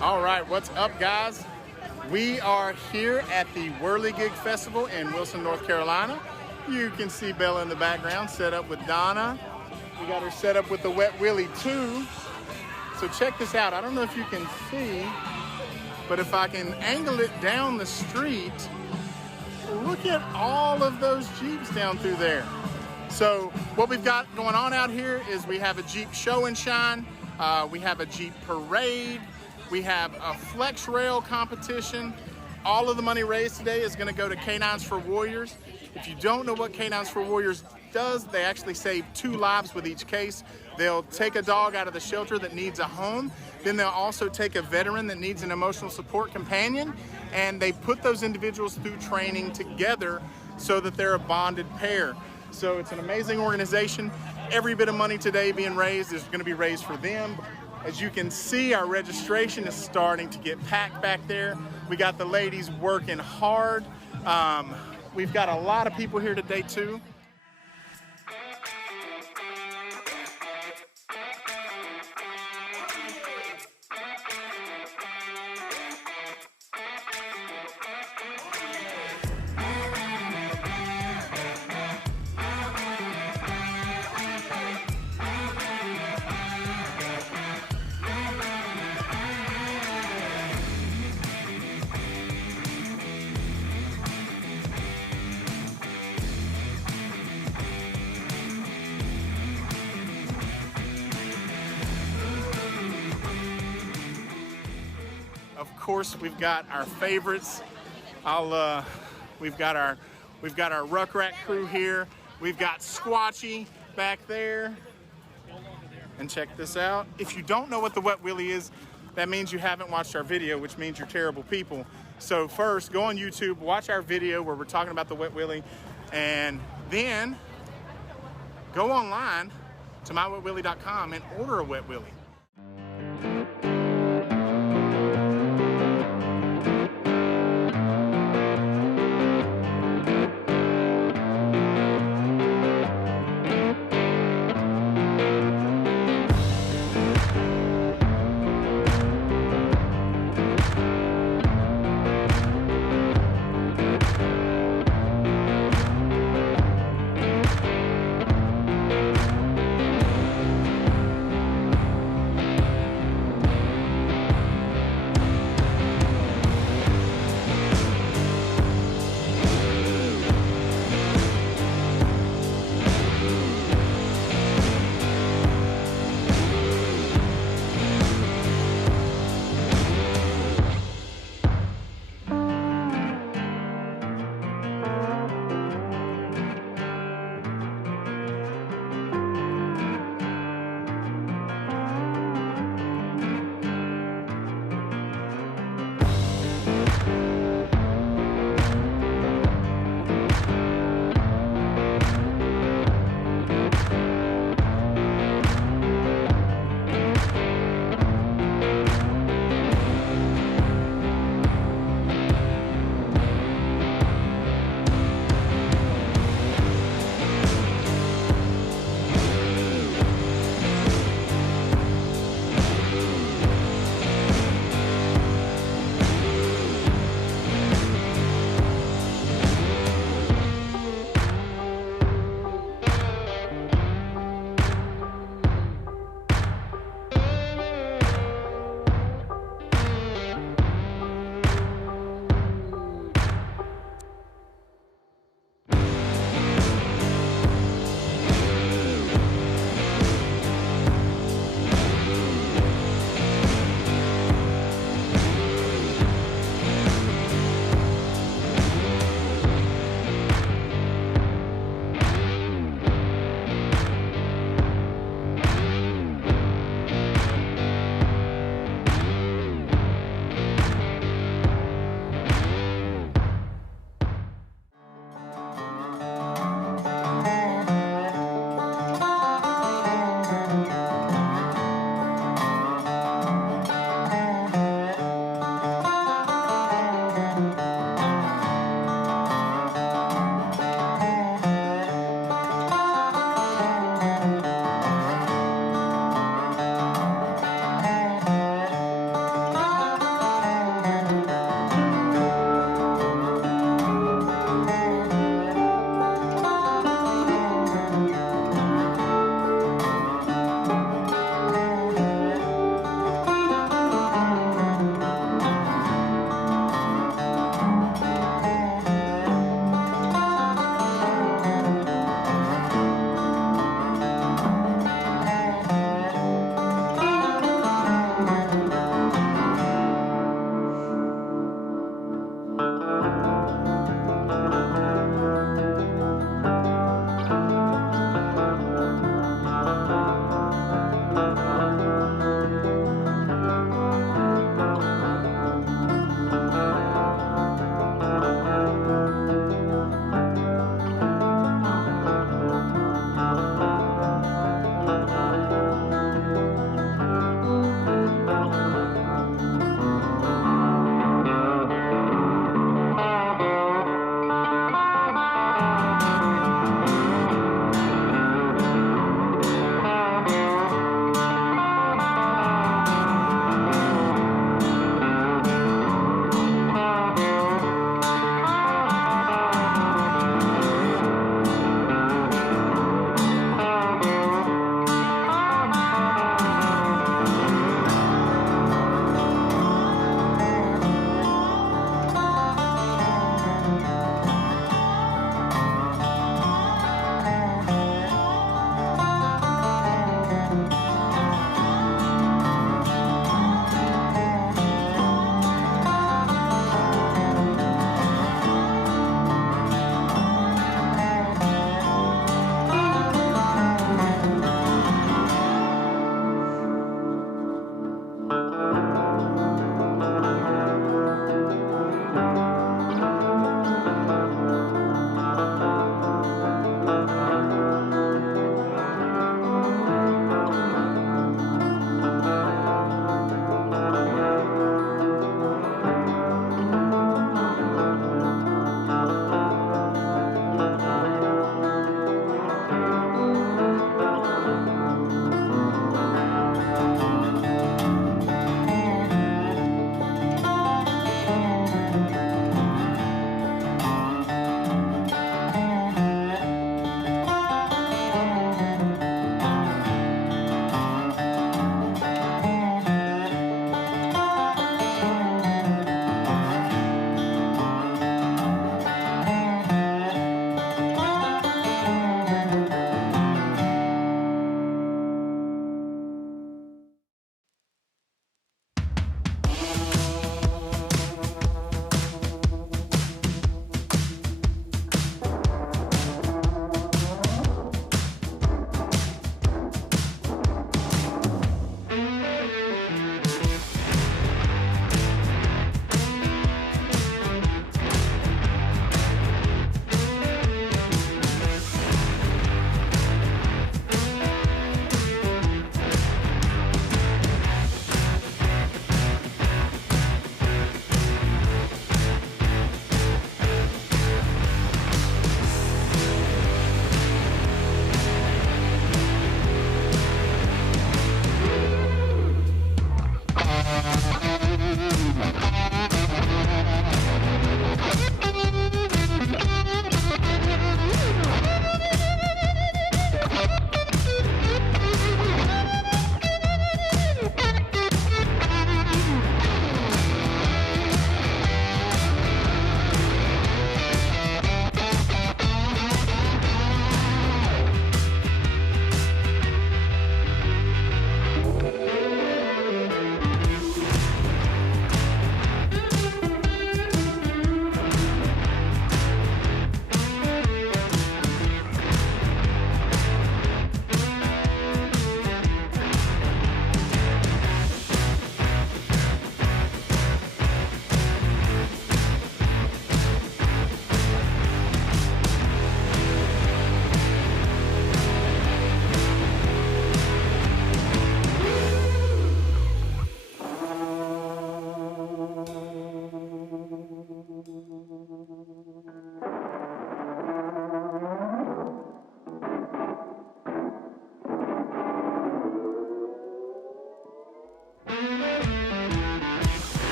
All right, what's up, guys? We are here at the Whirligig Festival in Wilson, North Carolina. You can see Bella in the background set up with Donna. We got her set up with the Wet Willy too. So check this out. I don't know if you can see, but if I can angle it down the street, look at all of those Jeeps down through there. So what we've got going on out here is we have a Jeep show and shine. We have a Jeep parade. We have a flex rail competition. All of the money raised today is going to go to K9's For Warriors. If you don't know what K9's For Warriors does, they actually save 2 lives with each case. They'll take a dog out of the shelter that needs a home. Then they'll also take a veteran that needs an emotional support companion, and they put those individuals through training together so that they're a bonded pair. So it's an amazing organization. Every bit of money today being raised is going to be raised for them. As you can see, our registration is starting to get packed back there. We got the ladies working hard. We've got a lot of people here today too. Of course, we've got our favorites. We've got our rucRak crew here. We've got Squatchy back there. And check this out. If you don't know what the Wet Willy is, that means you haven't watched our video, which means you're terrible people. So first, go on YouTube, watch our video where we're talking about the Wet Willy, and then go online to mywetwilly.com and order a Wet Willy.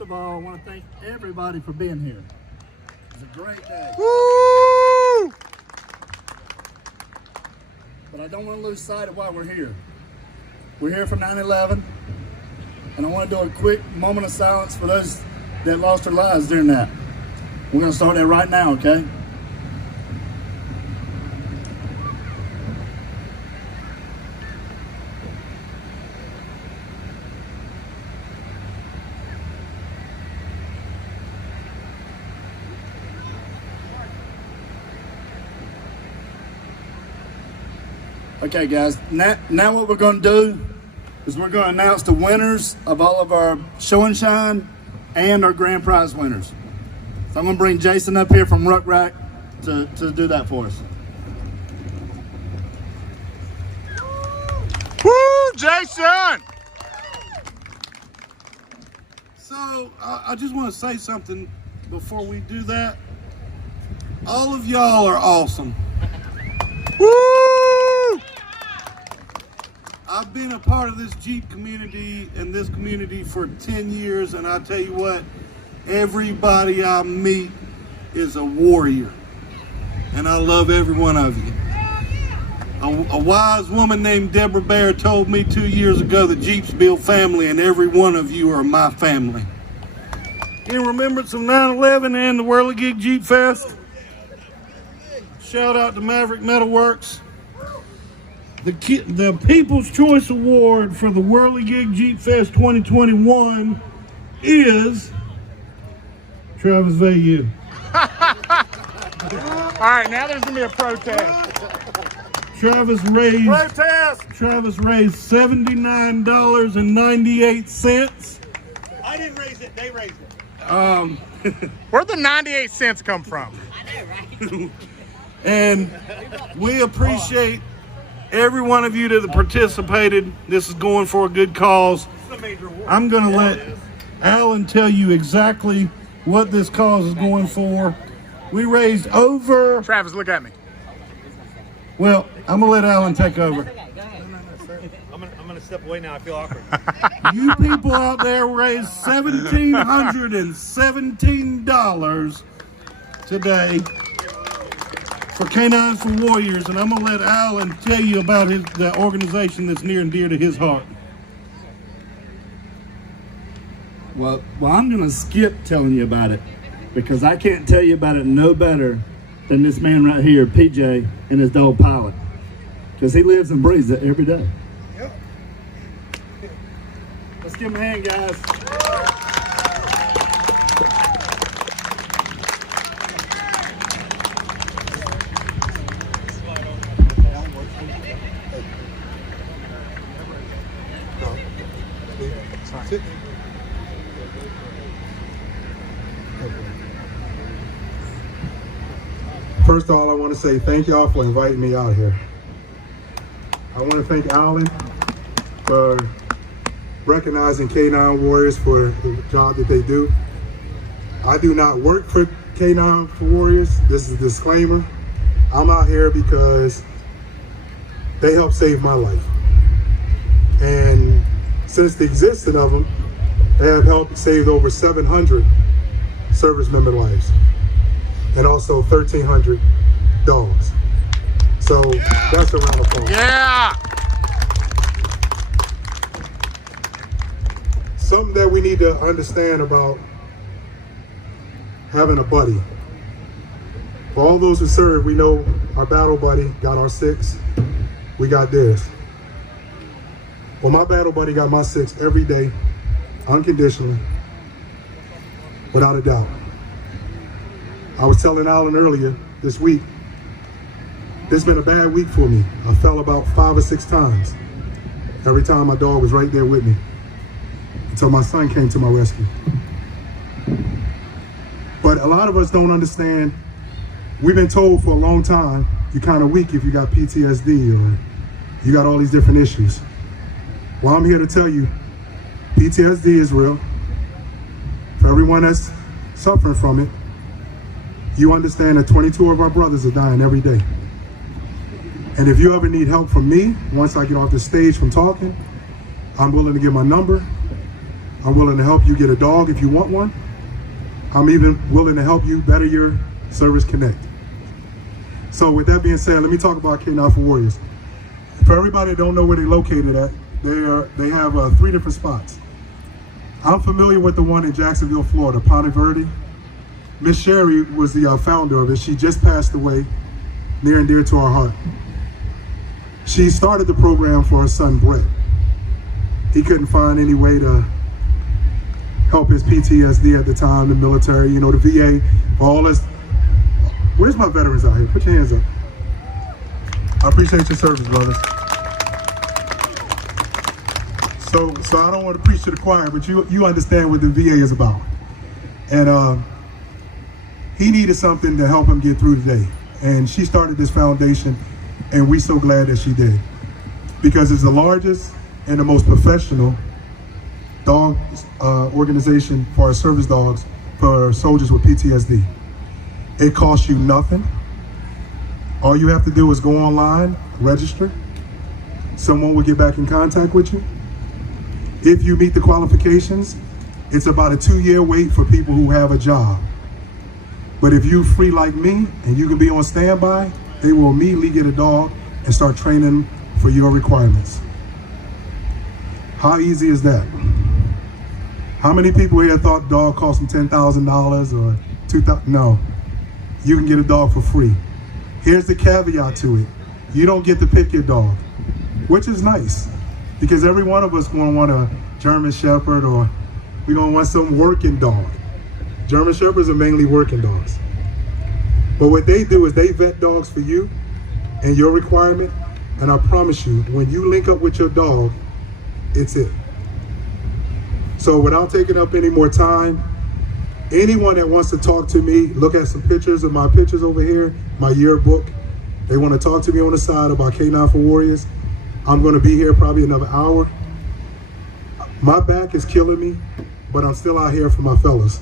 first of all, I want to thank everybody for being here. It's a great day. Woo! But I don't want to lose sight of why we're here. We're here for 9/11, and I want to do a quick moment of silence for those that lost their lives during that. We're going to start that right now, okay? Okay, guys, now what we're going to do is we're going to announce the winners of all of our show and shine and our grand prize winners. So I'm going to bring Jason up here from rucRak to do that for us. Woo, Jason! So I just want to say something before we do that. All of y'all are awesome. Woo! I've been a part of this Jeep community and this community for 10 years, and I tell you what, everybody I meet is a warrior, and I love every one of you. A wise woman named Deborah Bear told me 2 years ago that Jeeps build family, and every one of you are my family. In remembrance of 9/11 and the Whirligig Jeepfest, shout out to Maverick Metalworks. The People's Choice Award for the Whirligig Jeepfest 2021 is Travis Vayu. All right, now there's gonna be a protest. Travis raised $79.98. I didn't raise it, they raised it. Where'd the 98 cents come from? I know, right? And we appreciate every one of you that participated. This is going for a good cause. I'm going to let Alan tell you exactly what this cause is going for. We raised over... Travis, look at me. Well, I'm going to let Alan take over. I'm gonna step away now, I feel awkward. You people out there raised $1,717 today for K9's For Warriors, and I'm going to let Alan tell you about the organization that's near and dear to his heart. Well, I'm going to skip telling you about it because I can't tell you about it no better than this man right here, PJ, and his dog Pilot, because he lives and breathes it every day. Yep. Let's give him a hand, guys. First of all, I want to say thank y'all for inviting me out here. I want to thank Alan for recognizing K9 Warriors for the job that they do. I do not work for K9 For Warriors. This is a disclaimer. I'm out here because they helped save my life. And since the existence of them, they have helped save over 700 service member lives, and also 1,300 dogs. So that's a round of applause. Yeah! Something that we need to understand about having a buddy. For all those who serve, we know our battle buddy got our 6, we got theirs. Well, my battle buddy got my 6 every day, unconditionally, without a doubt. I was telling Alan earlier this week, it's been a bad week for me. I fell about 5 or 6 times. Every time my dog was right there with me, until my son came to my rescue. But a lot of us don't understand. We've been told for a long time, you're kind of weak if you got PTSD or you got all these different issues. Well, I'm here to tell you, PTSD is real. For everyone that's suffering from it, you understand that 22 of our brothers are dying every day. And if you ever need help from me, once I get off the stage from talking, I'm willing to give my number. I'm willing to help you get a dog if you want one. I'm even willing to help you better your Service Connect. So with that being said, let me talk about K9s For Warriors. For everybody that don't know where they're located at, they have 3 different spots. I'm familiar with the one in Jacksonville, Florida, Ponte Verde. Miss Sherry was the founder of it. She just passed away, near and dear to our heart. She started the program for her son, Brett. He couldn't find any way to help his PTSD at the time, the military, you know, the VA, for all this. Where's my veterans out here? Put your hands up. I appreciate your service, brothers. So I don't want to preach to the choir, but you understand what the VA is about. And he needed something to help him get through the day. And she started this foundation, and we're so glad that she did. Because it's the largest and the most professional dog organization for our service dogs for soldiers with PTSD. It costs you nothing. All you have to do is go online, register. Someone will get back in contact with you. If you meet the qualifications, it's about a 2-year wait for people who have a job. But if you're free like me and you can be on standby, they will immediately get a dog and start training for your requirements. How easy is that? How many people here thought dog cost them $10,000 or $2,000? No, you can get a dog for free. Here's the caveat to it. You don't get to pick your dog, which is nice, because every one of us gonna want a German Shepherd, or we're gonna want some working dog. German Shepherds are mainly working dogs. But what they do is they vet dogs for you and your requirement, and I promise you, when you link up with your dog, it's it. So without taking up any more time, anyone that wants to talk to me, look at some pictures of my pictures over here, my yearbook. They want to talk to me on the side about K9s For Warriors. I'm going to be here probably another hour. My back is killing me, but I'm still out here for my fellas,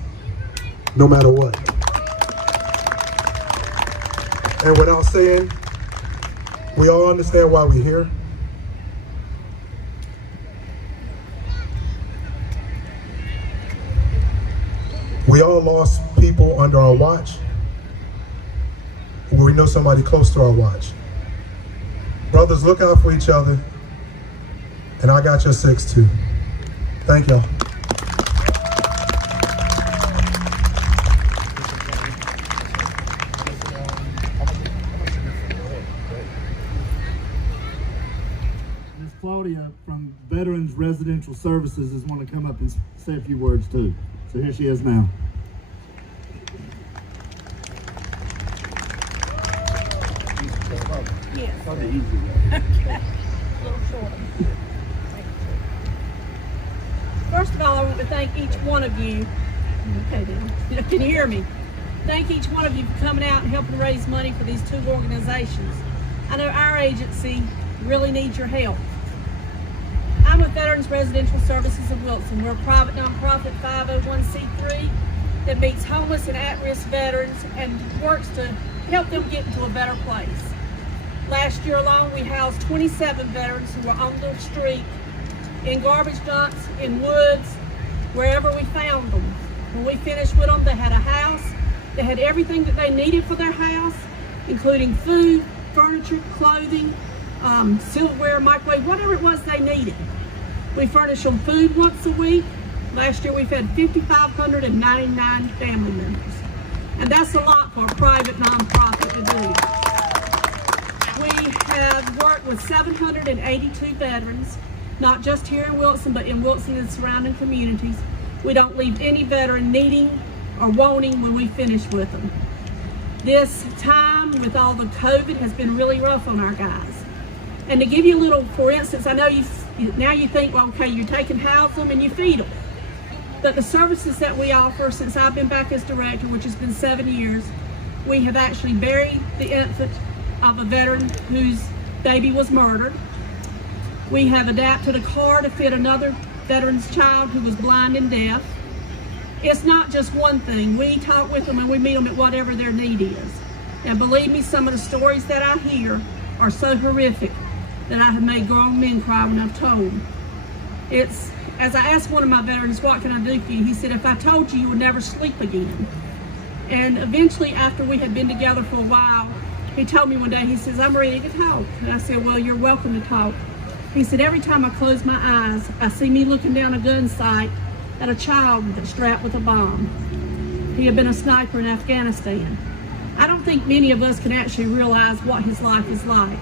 no matter what. And without saying, we all understand why we're here. We all lost people under our watch, or we know somebody close to our watch. Brothers, look out for each other, and I got your 6 too. Thank y'all. Miss Claudia from Veterans Residential Services is want to come up and say a few words too. So here she is now. Yes. Okay. A little shorter. First of all, I want to thank each one of you. Okay, then. Can you hear me? Thank each one of you for coming out and helping raise money for these 2 organizations. I know our agency really needs your help. I'm with Veterans Residential Services of Wilson. We're a private nonprofit 501c3 that meets homeless and at-risk veterans and works to help them get into a better place. Last year alone, we housed 27 veterans who were on the street, in garbage dumps, in woods, wherever we found them. When we finished with them, they had a house. They had everything that they needed for their house, including food, furniture, clothing, silverware, microwave, whatever it was they needed. We furnish them food once a week. Last year we fed 5,599 family members. And that's a lot for a private nonprofit to do. We have worked with 782 veterans, not just here in Wilson, but in Wilson and surrounding communities. We don't leave any veteran needing or wanting when we finish with them. This time with all the COVID has been really rough on our guys. And to give you a little, for instance, I know now you think, well, okay, you're taking house them and you feed them. But the services that we offer since I've been back as director, which has been 7 years, we have actually buried the infant of a veteran whose baby was murdered. We have adapted a car to fit another veteran's child who was blind and deaf. It's not just one thing. We talk with them and we meet them at whatever their need is. And believe me, some of the stories that I hear are so horrific that I have made grown men cry when I've told them. as I asked one of my veterans, what can I do for you? He said, if I told you, you would never sleep again. And eventually, after we had been together for a while, he told me one day, he says, I'm ready to talk. And I said, well, you're welcome to talk. He said, every time I close my eyes, I see me looking down a gun sight at a child that's strapped with a bomb. He had been a sniper in Afghanistan. I don't think many of us can actually realize what his life is like.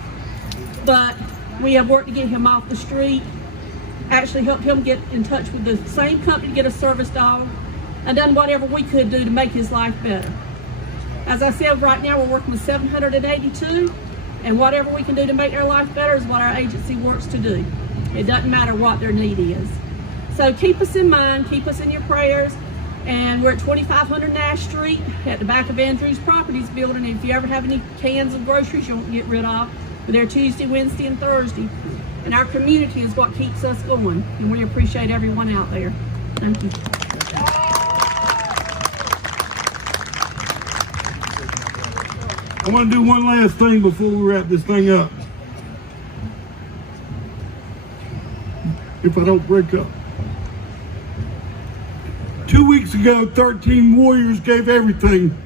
But we have worked to get him off the street, actually helped him get in touch with the same company to get a service dog, and done whatever we could do to make his life better. As I said, right now we're working with 782, and whatever we can do to make their life better is what our agency works to do. It doesn't matter what their need is. So keep us in mind, keep us in your prayers, and we're at 2500 Nash Street at the back of Andrews Properties building. If you ever have any cans of groceries you want to get rid of, we're there Tuesday, Wednesday, and Thursday. And our community is what keeps us going, and we appreciate everyone out there. Thank you. I want to do one last thing before we wrap this thing up. If I don't break up. 2 weeks ago, 13 warriors gave everything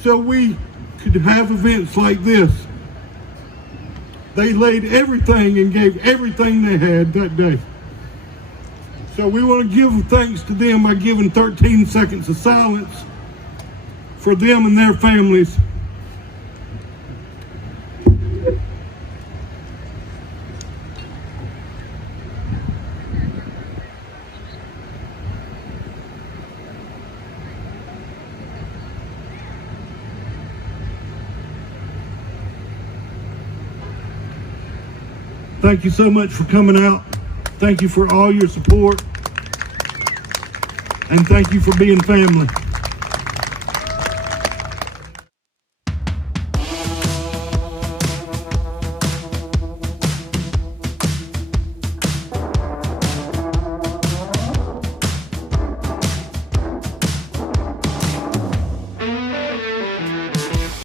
so we could have events like this. They laid everything and gave everything they had that day. So we want to give thanks to them by giving 13 seconds of silence for them and their families. Thank you so much for coming out. Thank you for all your support. And thank you for being family.